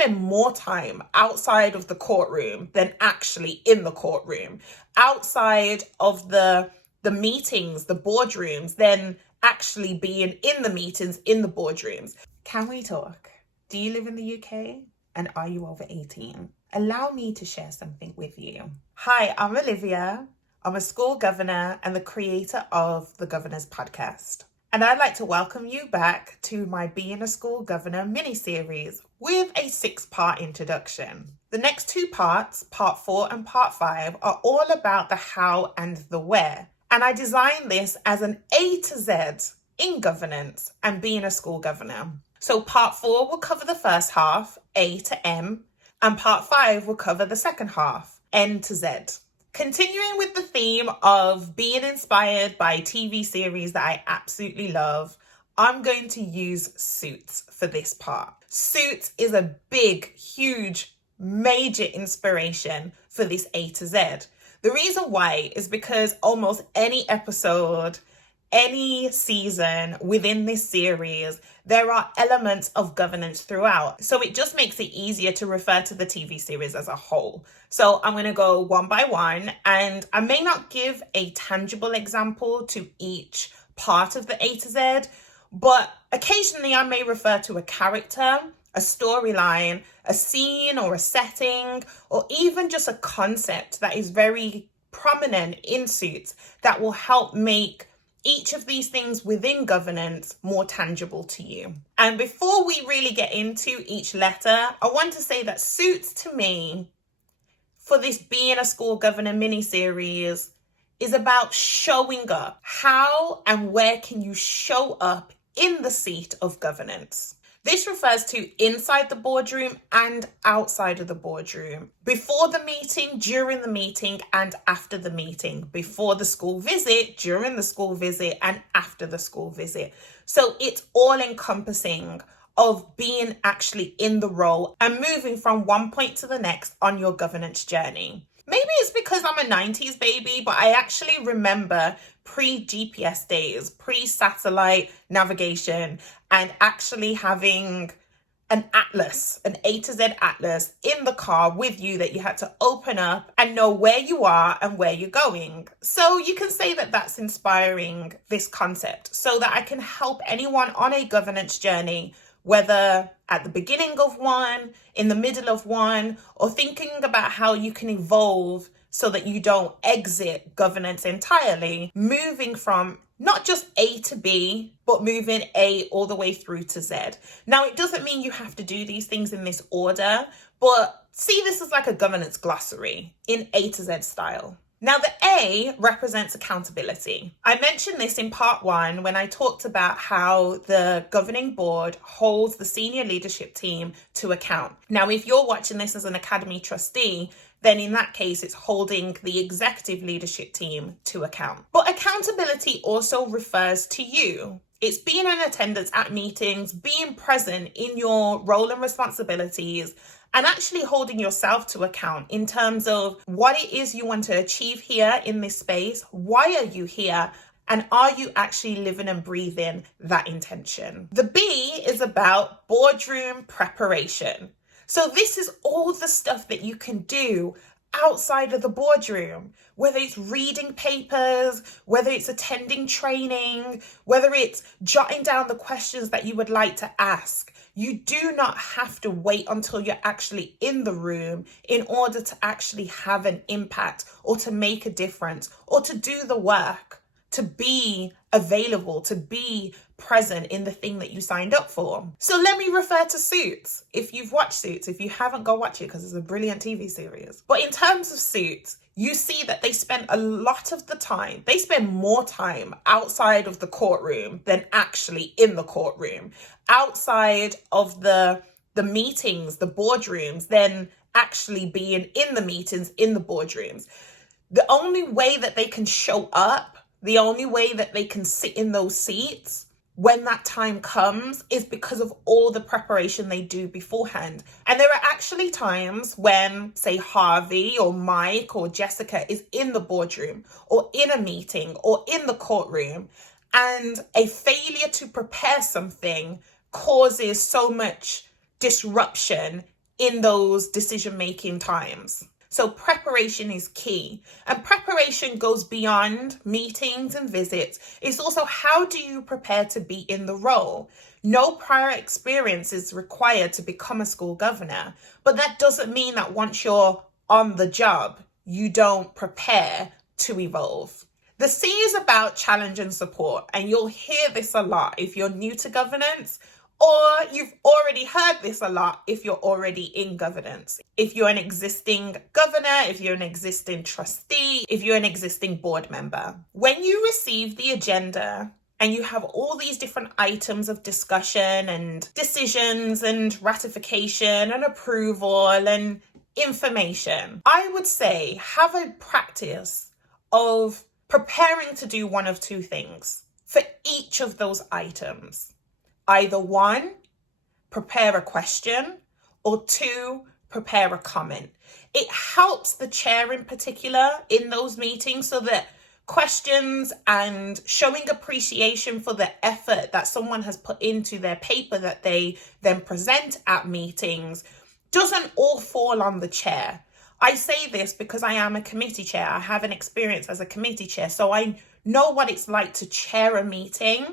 spend more time outside of the courtroom than actually in the courtroom, outside of the meetings, the boardrooms, than actually being in the meetings, in the boardrooms. Can we talk? Do you live in the UK? And are you over 18? Allow me to share something with you. Hi, I'm Olivia. I'm a school governor and the creator of the Governors Podcast. And I'd like to welcome you back to my Being a School Governor mini-series with a 6-part introduction. The next 2 parts, part 4 and part 5, are all about the how and the where. And I designed this as an A to Z in governance and being a school governor. So part 4 will cover the first half, A to M, and part 5 will cover the second half, N to Z. Continuing with the theme of being inspired by TV series that I absolutely love, I'm going to use Suits for this part. Suits is a big, huge, major inspiration for this A to Z. The reason why is because almost any episode, any season within this series, there are elements of governance throughout. So it just makes it easier to refer to the TV series as a whole. So I'm going to go one by one, and I may not give a tangible example to each part of the A to Z, but occasionally I may refer to a character, a storyline, a scene or a setting, or even just a concept that is very prominent in Suits that will help make each of these things within governance more tangible to you. And before we really get into each letter, I want to say that Suits to me, for this Being a School Governor mini-series, is about showing up. How and where can you show up in the seat of governance? This refers to inside the boardroom and outside of the boardroom, before the meeting, during the meeting, and after the meeting, before the school visit, during the school visit, and after the school visit. So it's all encompassing of being actually in the role and moving from one point to the next on your governance journey. Maybe it's because I'm a 90s baby, but I actually remember pre-GPS days, pre-satellite navigation, and actually having an atlas, an A to Z atlas in the car with you that you had to open up and know where you are and where you're going. So you can say that that's inspiring this concept so that I can help anyone on a governance journey, whether at the beginning of one, in the middle of one, or thinking about how you can evolve so that you don't exit governance entirely, moving from not just A to B, but moving A all the way through to Z. Now, it doesn't mean you have to do these things in this order, but see this as like a governance glossary in A to Z style. Now, the A represents accountability. I mentioned this in part 1 when I talked about how the governing board holds the senior leadership team to account. Now, if you're watching this as an academy trustee, then in that case, it's holding the executive leadership team to account. But accountability also refers to you. It's being in attendance at meetings, being present in your role and responsibilities, and actually holding yourself to account in terms of what it is you want to achieve here in this space. Why are you here? And are you actually living and breathing that intention? The B is about boardroom preparation. So this is all the stuff that you can do outside of the boardroom, whether it's reading papers, whether it's attending training, whether it's jotting down the questions that you would like to ask. You do not have to wait until you're actually in the room in order to actually have an impact or to make a difference or to do the work, to be available, to be present in the thing that you signed up for. So let me refer to Suits. If you've watched Suits, if you haven't, go watch it because it's a brilliant TV series. But in terms of Suits, you see that they spend a lot of the time, they spend more time outside of the courtroom than actually in the courtroom, outside of the meetings, the boardrooms, than actually being in the meetings, in the boardrooms. The only way that they can show up, the only way that they can sit in those seats when that time comes is because of all the preparation they do beforehand. And there are actually times when, say, Harvey or Mike or Jessica is in the boardroom or in a meeting or in the courtroom, and a failure to prepare something causes so much disruption in those decision-making times. So preparation is key, and preparation goes beyond meetings and visits. It's also, how do you prepare to be in the role? No prior experience is required to become a school governor, but that doesn't mean that once you're on the job, you don't prepare to evolve. The C is about challenge and support, and you'll hear this a lot if you're new to governance, or you've already heard this a lot if you're already in governance. If you're an existing governor, if you're an existing trustee, if you're an existing board member. When you receive the agenda and you have all these different items of discussion and decisions and ratification and approval and information, I would say have a practice of preparing to do one of two things for each of those items. Either one, prepare a question, or two, prepare a comment. It helps the chair in particular in those meetings so that questions and showing appreciation for the effort that someone has put into their paper that they then present at meetings doesn't all fall on the chair. I say this because I am a committee chair. I have an experience as a committee chair, so I know what it's like to chair a meeting.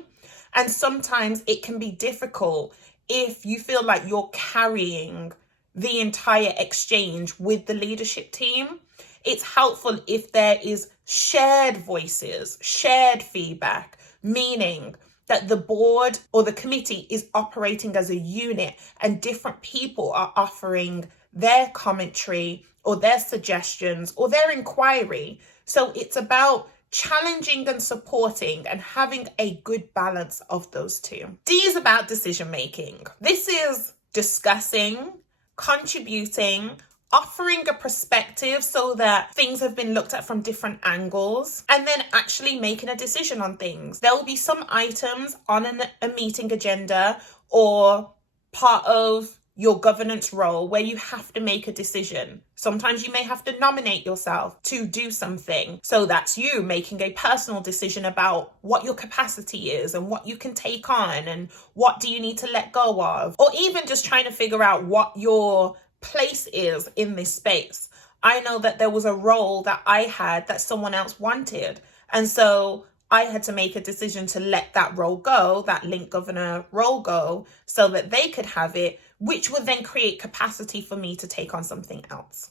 And sometimes it can be difficult if you feel like you're carrying the entire exchange with the leadership team. It's helpful if there is shared voices, shared feedback, meaning that the board or the committee is operating as a unit and different people are offering their commentary or their suggestions or their inquiry. So it's about challenging and supporting and having a good balance of those two. D is about decision making. This is discussing, contributing, offering a perspective so that things have been looked at from different angles, and then actually making a decision on things. There will be some items on a meeting agenda or part of your governance role where you have to make a decision. Sometimes you may have to nominate yourself to do something. So that's you making a personal decision about what your capacity is and what you can take on and what do you need to let go of, or even just trying to figure out what your place is in this space. I know that there was a role that I had that someone else wanted. And so I had to make a decision to let that role go, that link governor role go, so that they could have it, which would then create capacity for me to take on something else,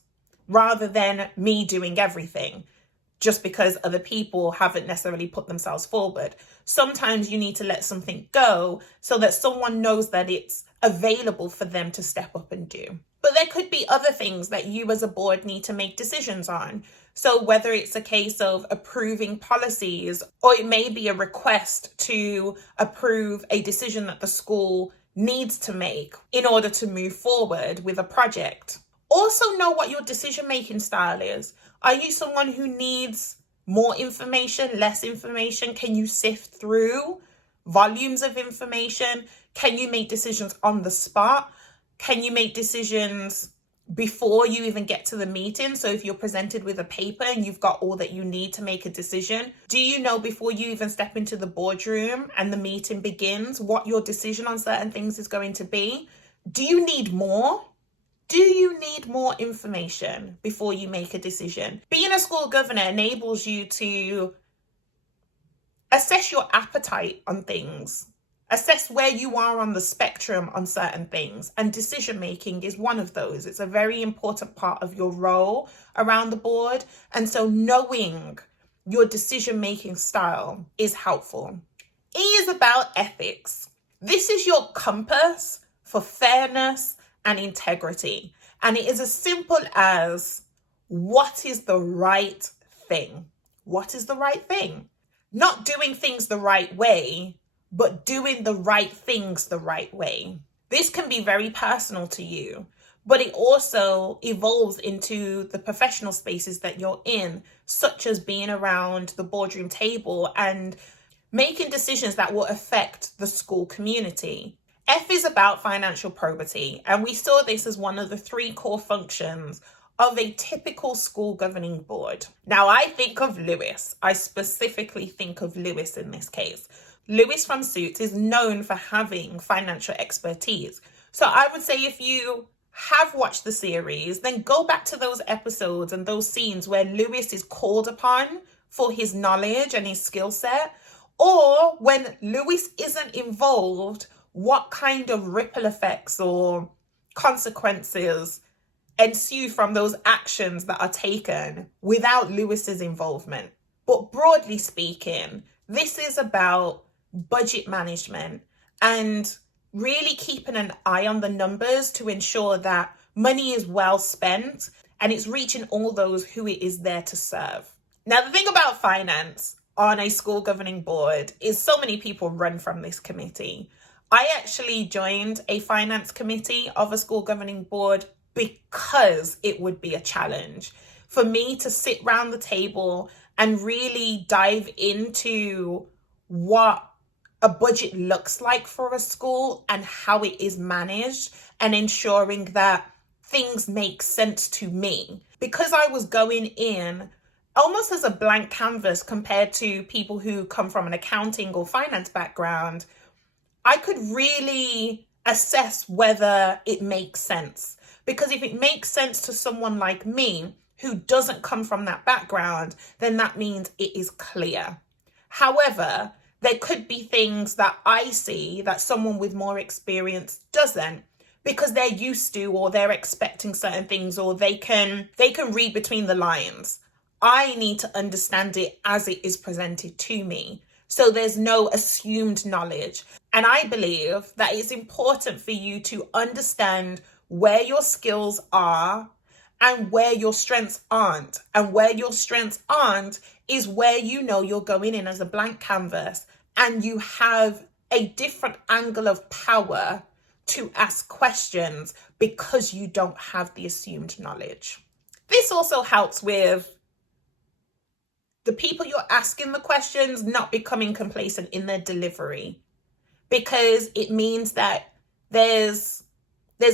rather than me doing everything just because other people haven't necessarily put themselves forward. Sometimes you need to let something go so that someone knows that it's available for them to step up and do. But there could be other things that you as a board need to make decisions on. So whether it's a case of approving policies, or it may be a request to approve a decision that the school needs to make in order to move forward with a project. Also know what your decision-making style is. Are you someone who needs more information, less information? Can you sift through volumes of information? Can you make decisions on the spot? Can you make decisions before you even get to the meeting? So if you're presented with a paper and you've got all that you need to make a decision, do you know before you even step into the boardroom and the meeting begins what your decision on certain things is going to be? Do you need more? Do you need more information before you make a decision? Being a school governor enables you to assess your appetite on things. Assess where you are on the spectrum on certain things, and decision making is one of those. It's a very important part of your role around the board, and so knowing your decision making style is helpful. E is about ethics. This is your compass for fairness and integrity, and it is as simple as, what is the right thing? What is the right thing? Not doing things the right way, but doing the right things the right way. This can be very personal to you, but it also evolves into the professional spaces that you're in, such as being around the boardroom table and making decisions that will affect the school community. F is about financial probity, and we saw this as one of the 3 core functions of a typical school governing board. Now, I think of Lewis. I specifically think of Lewis in this case. Lewis from Suits is known for having financial expertise. So I would say if you have watched the series, then go back to those episodes and those scenes where Lewis is called upon for his knowledge and his skill set, or when Lewis isn't involved, what kind of ripple effects or consequences ensue from those actions that are taken without Lewis's involvement. But broadly speaking, this is about budget management and really keeping an eye on the numbers to ensure that money is well spent and it's reaching all those who it is there to serve. Now, the thing about finance on a school governing board is so many people run from this committee. I actually joined a finance committee of a school governing board because it would be a challenge for me to sit round the table and really dive into what a budget looks like for a school and how it is managed, and ensuring that things make sense to me. Because I was going in almost as a blank canvas compared to people who come from an accounting or finance background, I could really assess whether it makes sense. Because if it makes sense to someone like me who doesn't come from that background, then that means it is clear. However, there could be things that I see that someone with more experience doesn't, because they're used to, or they're expecting certain things, or they can read between the lines. I need to understand it as it is presented to me. So there's no assumed knowledge. And I believe that it's important for you to understand where your skills are and where your strengths aren't. And where your strengths aren't is where you know you're going in as a blank canvas and you have a different angle of power to ask questions because you don't have the assumed knowledge. This also helps with the people you're asking the questions not becoming complacent in their delivery, because it means that there's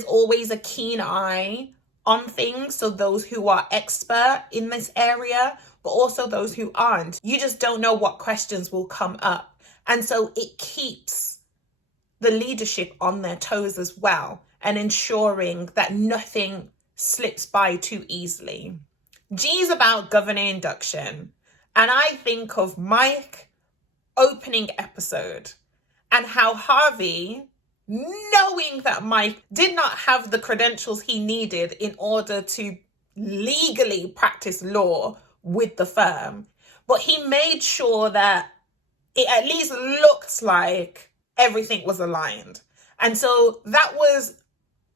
always a keen eye on things. So those who are expert in this area, but also those who aren't. You just don't know what questions will come up. And so it keeps the leadership on their toes as well, and ensuring that nothing slips by too easily. G is about governing induction. And I think of Mike opening episode and how Harvey, knowing that Mike did not have the credentials he needed in order to legally practice law with the firm, but he made sure that it at least looked like everything was aligned. And so that was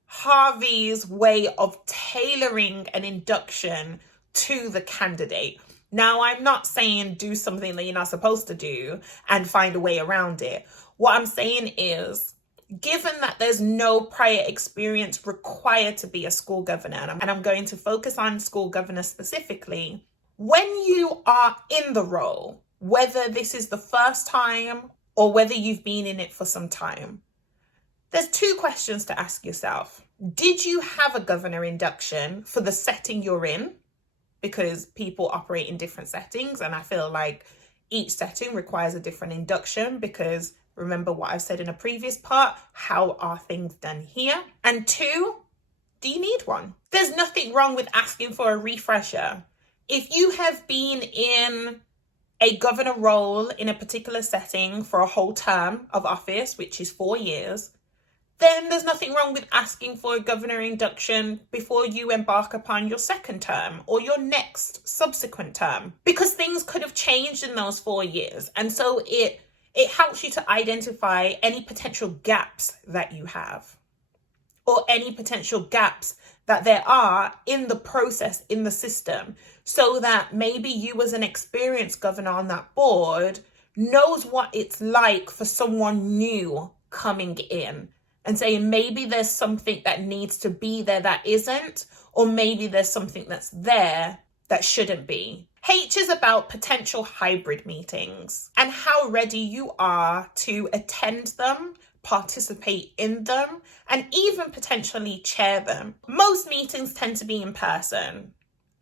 Harvey's way of tailoring an induction to the candidate. Now, I'm not saying do something that you're not supposed to do and find a way around it. What I'm saying is, given that there's no prior experience required to be a school governor, and I'm going to focus on school governor specifically, when you are in the role, whether this is the first time or whether you've been in it for some time, there's two questions to ask yourself. Did you have a governor induction for the setting you're in? Because people operate in different settings, and I feel like each setting requires a different induction, because remember what I've said in a previous part, how are things done here? And two, do you need one? There's nothing wrong with asking for a refresher. If you have been in a governor role in a particular setting for a whole term of office, which is 4 years, then there's nothing wrong with asking for a governor induction before you embark upon your second term or your next subsequent term, because things could have changed in those 4 years. And so it helps you to identify any potential gaps that you have, or any potential gaps that there are in the process, in the system, so that maybe you as an experienced governor on that board knows what it's like for someone new coming in, and saying maybe there's something that needs to be there that isn't, or maybe there's something that's there that shouldn't be. H is about potential hybrid meetings and how ready you are to attend them, participate in them, and even potentially chair them. Most meetings tend to be in person,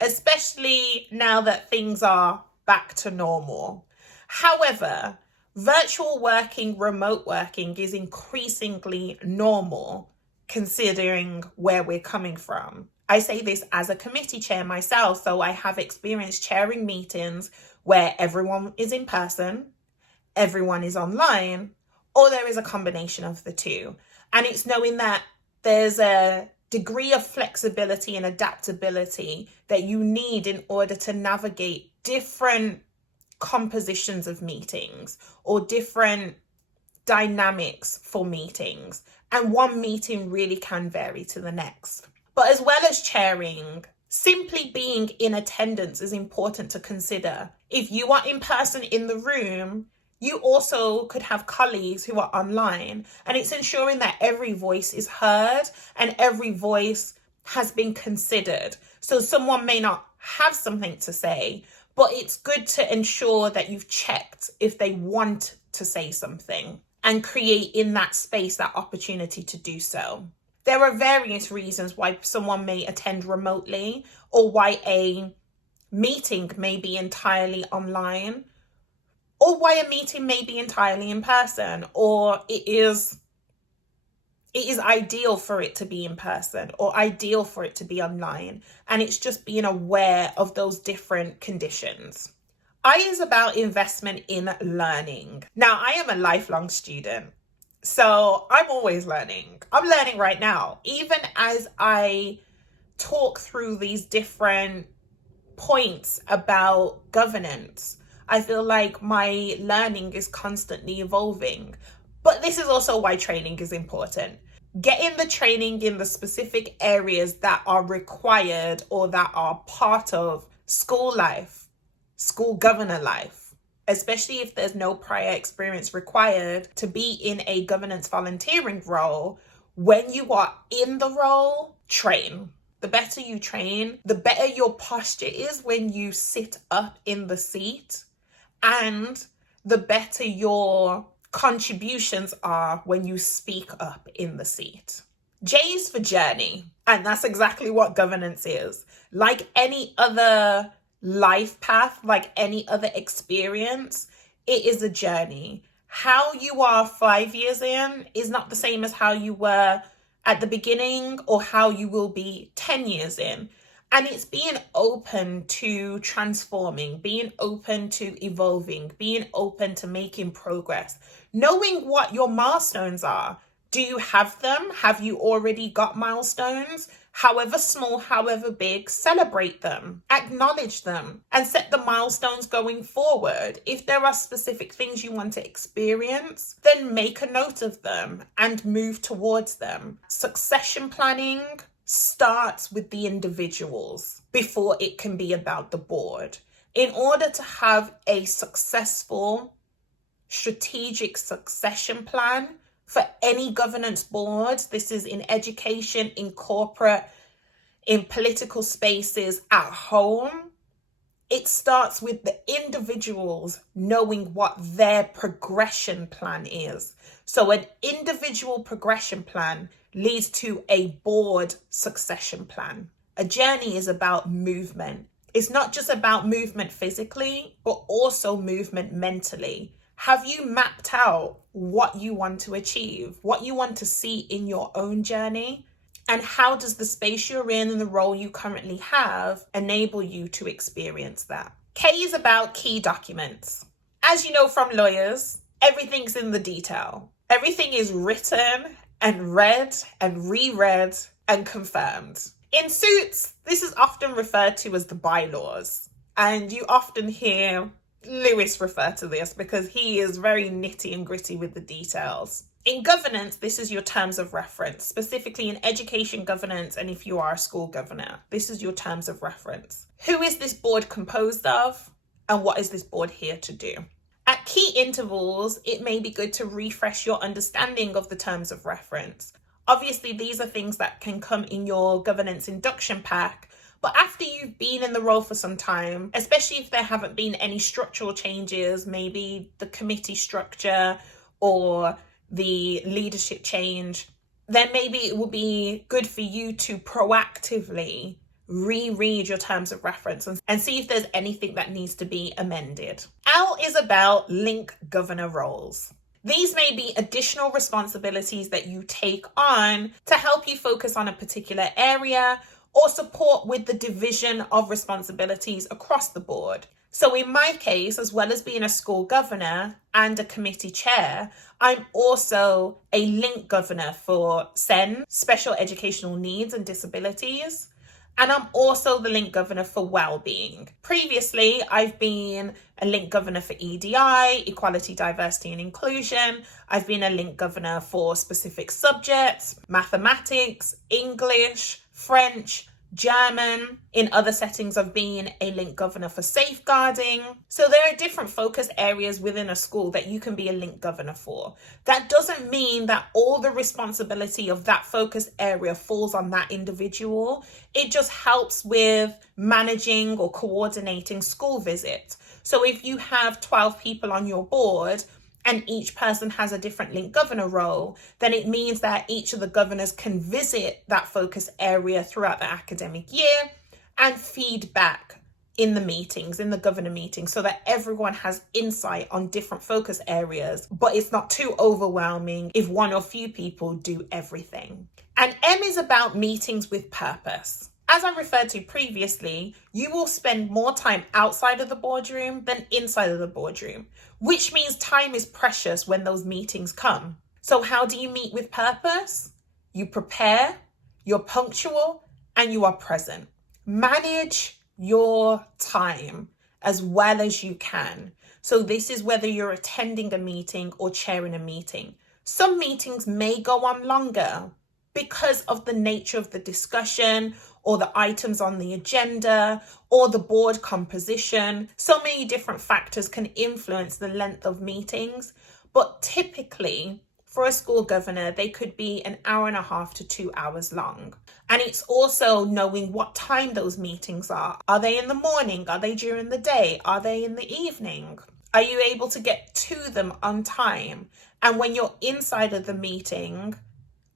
especially now that things are back to normal. However, virtual working, remote working is increasingly normal considering where we're coming from. I say this as a committee chair myself, so I have experienced chairing meetings where everyone is in person, everyone is online, or there is a combination of the two. And it's knowing that there's a degree of flexibility and adaptability that you need in order to navigate different compositions of meetings or different dynamics for meetings. And one meeting really can vary to the next. But as well as chairing, simply being in attendance is important to consider. If you are in person in the room, you also could have colleagues who are online, and it's ensuring that every voice is heard and every voice has been considered. So someone may not have something to say, but it's good to ensure that you've checked if they want to say something and create in that space that opportunity to do so. There are various reasons why someone may attend remotely or why a meeting may be entirely online or why a meeting may be entirely in person, or it is ideal for it to be in person or ideal for it to be online. And it's just being aware of those different conditions. I is about investment in learning. Now, I am a lifelong student, so I'm always learning. I'm learning right now. Even as I talk through these different points about governance, I feel like my learning is constantly evolving. But this is also why training is important. Getting the training in the specific areas that are required or that are part of school life, school governor life, especially if there's no prior experience required to be in a governance volunteering role. When you are in the role, train. The better you train, the better your posture is when you sit up in the seat, and the better your contributions are when you speak up in the seat. J is for journey, and that's exactly what governance is. Like any other life path, like any other experience, it is a journey. How you are 5 years in is not the same as how you were at the beginning or how you will be 10 years in. And it's being open to transforming, being open to evolving, being open to making progress, knowing what your milestones are. Do you have them? Have you already got milestones? However small, however big, celebrate them, acknowledge them, and set the milestones going forward. If there are specific things you want to experience, then make a note of them and move towards them. Succession planning starts with the individuals before it can be about the board. In order to have a successful strategic succession plan for any governance board, this is in education, in corporate, in political spaces, at home, it starts with the individuals knowing what their progression plan is. So an individual progression plan leads to a board succession plan. A journey is about movement. It's not just about movement physically, but also movement mentally. Have you mapped out what you want to achieve, what you want to see in your own journey? And how does the space you're in and the role you currently have enable you to experience that? K is about key documents. As you know from lawyers, everything's in the detail. Everything is written and read and reread and confirmed. In suits, this is often referred to as the bylaws. And you often hear Lewis refer to this because he is very nitty and gritty with the details. In governance, this is your terms of reference, specifically in education governance, and if you are a school governor, this is your terms of reference. Who is this board composed of, and what is this board here to do? At key intervals, it may be good to refresh your understanding of the terms of reference. Obviously, these are things that can come in your governance induction pack, but after you've been in the role for some time, especially if there haven't been any structural changes, maybe the committee structure or the leadership change, then maybe it will be good for you to proactively reread your terms of reference and see if there's anything that needs to be amended. L is about link governor roles. These may be additional responsibilities that you take on to help you focus on a particular area or support with the division of responsibilities across the board. So in my case, as well as being a school governor and a committee chair, I'm also a link governor for SEN, Special Educational Needs and Disabilities. And I'm also the link governor for wellbeing. Previously, I've been a link governor for EDI, Equality, Diversity and Inclusion. I've been a link governor for specific subjects, mathematics, English, French, German. In other settings, I've been a link governor for safeguarding. So there are different focus areas within a school that you can be a link governor for. That doesn't mean that all the responsibility of that focus area falls on that individual. It just helps with managing or coordinating school visits. So if you have 12 people on your board, and each person has a different link governor role, then it means that each of the governors can visit that focus area throughout the academic year and feed back in the meetings, in the governor meetings, so that everyone has insight on different focus areas, but it's not too overwhelming if one or few people do everything. And M is about meetings with purpose. As I referred to previously, you will spend more time outside of the boardroom than inside of the boardroom, which means time is precious when those meetings come. So how do you meet with purpose? You prepare, you're punctual, and you are present. Manage your time as well as you can. So this is whether you're attending a meeting or chairing a meeting. Some meetings may go on longer because of the nature of the discussion or the items on the agenda or the board composition. So many different factors can influence the length of meetings, but typically for a school governor, they could be an hour and a half to 2 hours long. And it's also knowing what time those meetings are. Are they in the morning? Are they during the day? Are they in the evening? Are you able to get to them on time? And when you're inside of the meeting,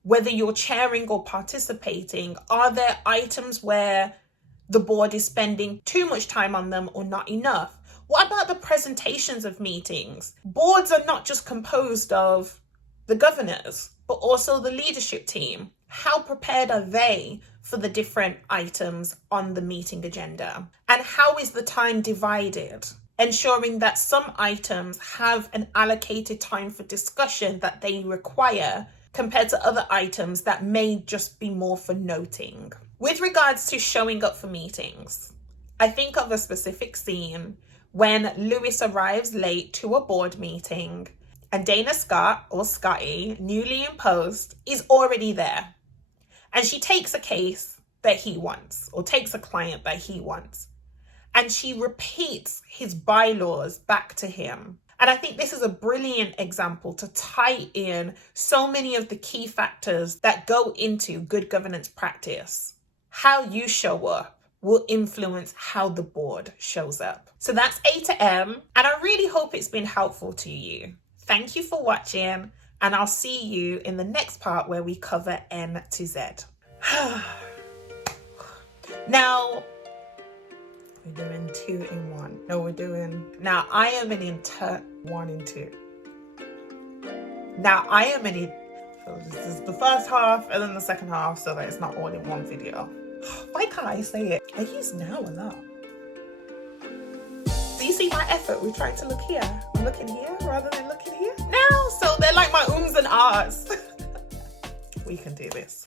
whether you're chairing or participating, are there items where the board is spending too much time on them or not enough? What about the presentations of meetings? Boards are not just composed of the governors, but also the leadership team. How prepared are they for the different items on the meeting agenda? And how is the time divided? Ensuring that some items have an allocated time for discussion that they require compared to other items that may just be more for noting. With regards to showing up for meetings, I think of a specific scene when Lewis arrives late to a board meeting and Dana Scott, or Scotty, newly in post, is already there. And she takes a case that he wants, or takes a client that he wants. And she repeats his bylaws back to him. And I think this is a brilliant example to tie in so many of the key factors that go into good governance practice. How you show up will influence how the board shows up. So that's A to M, and I really hope it's been helpful to you. Thank you for watching, and I'll see you in the next part where we cover N to Z. Now, we're doing 2 in 1. No, now I am an 1 in 2. Now I am so this is the first half and then the second half so that it's not all in one video. Why can't I say it? I use now a lot. Do you see my effort? We're trying to look here. I'm looking here rather than looking here. Now, so they're like my ums and ahs. We can do this.